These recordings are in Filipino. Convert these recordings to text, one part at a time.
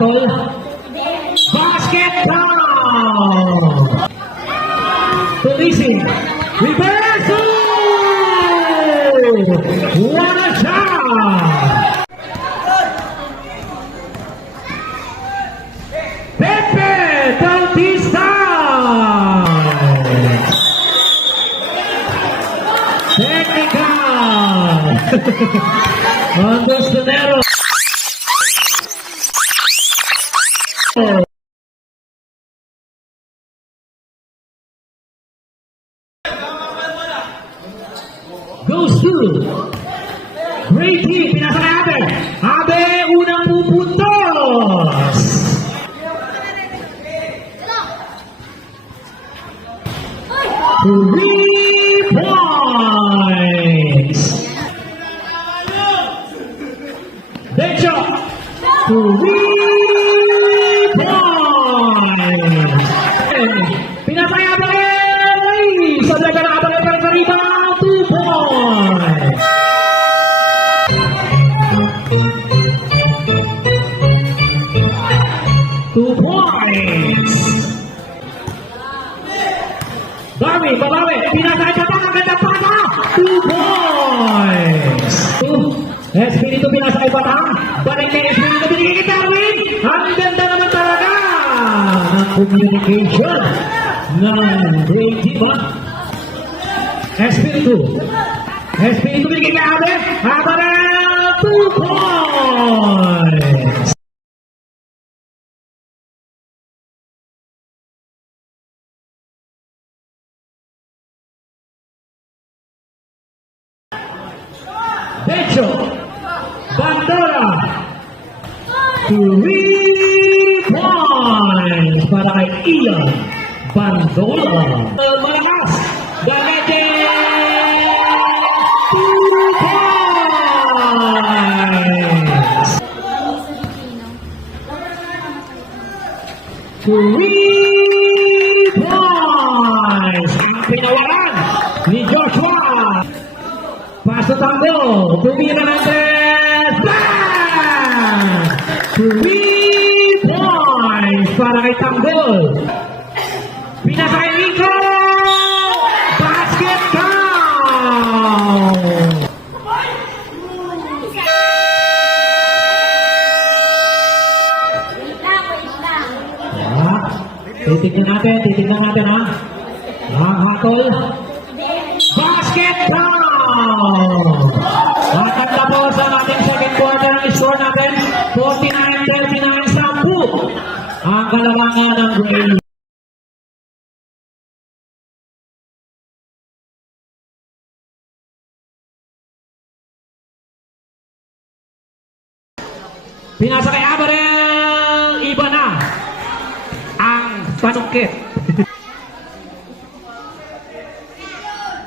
hatol. Basket down! Tulisi. Reverse! What a shot! Pepe Bautista! Technical! Andostonero! Goes to Great team, pinasa kay Abe. Abe, unang pupuntos. Three points. Decho. 3 points. Pinasa kay Abe. Sabi ka na Abe para sa rebound. 2 points. Babawi, pinasay pa ang ganda pata, 2 points. Espiritu pinasay pa balik na Espiritu binigay kay Darwin. Ang ganda naman talaga ng communication ng Great Team. Espiritu binigay kay Abe, Abara, 2 points. Decho, Bandora, 3 points para kay Ian Bandola. Malakas, Galete, 2 points. 3 points. Ang pinawalan ni Joshua. Paso tanggol, tumira natin, bang! 3 points para kay Tanggol. Pinasa kay Rico, basket count! Titignan natin ha. Ang hatol, basket count! At tapos ang ating second quarter ang score natin 49-39 10 ang kalamangan ng Gray. Pinasa kay Abarel, iba na ang panungkit.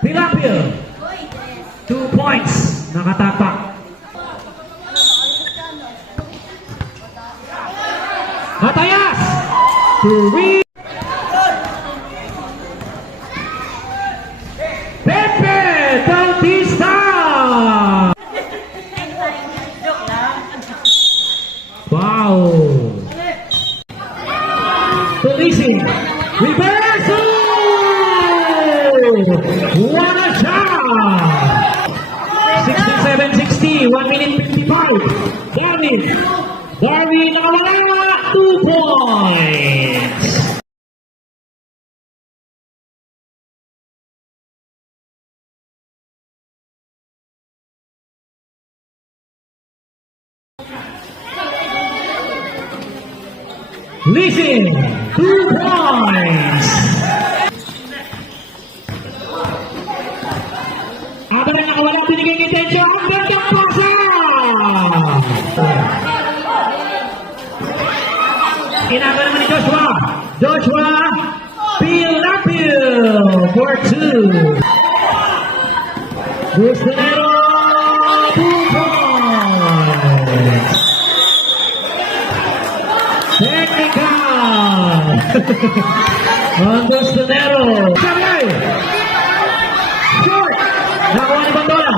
Pilapil, 2 points, nakatapak. Matayas, 3. Pepe Bautista. Wow. Tulisi, reverse. What a shot! 67-60, 1 minute 55. Darwin nakawala, 2 points. Listen, 2 points. Ada yang nakawala, binigay ni Tencho. Ang gandang pasa! Kinaga naman ni Joshua. Pilapil for 2. Gustanero, 2 points. Technical. Gustanero. Sabay. Short. Nakuha ni Bandola.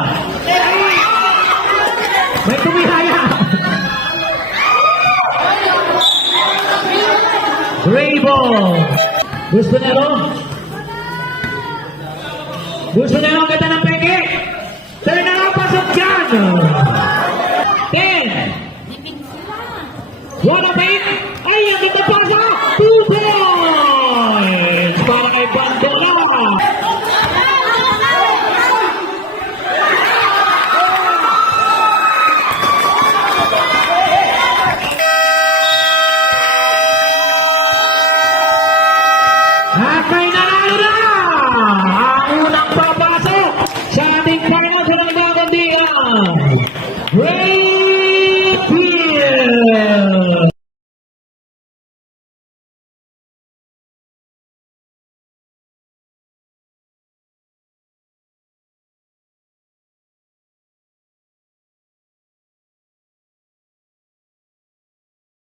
May tumihaya. Gusto niya ro? Gusto niya ang ganda ng peke? Turn na lang, pasok dyan! 10! 1 of 8!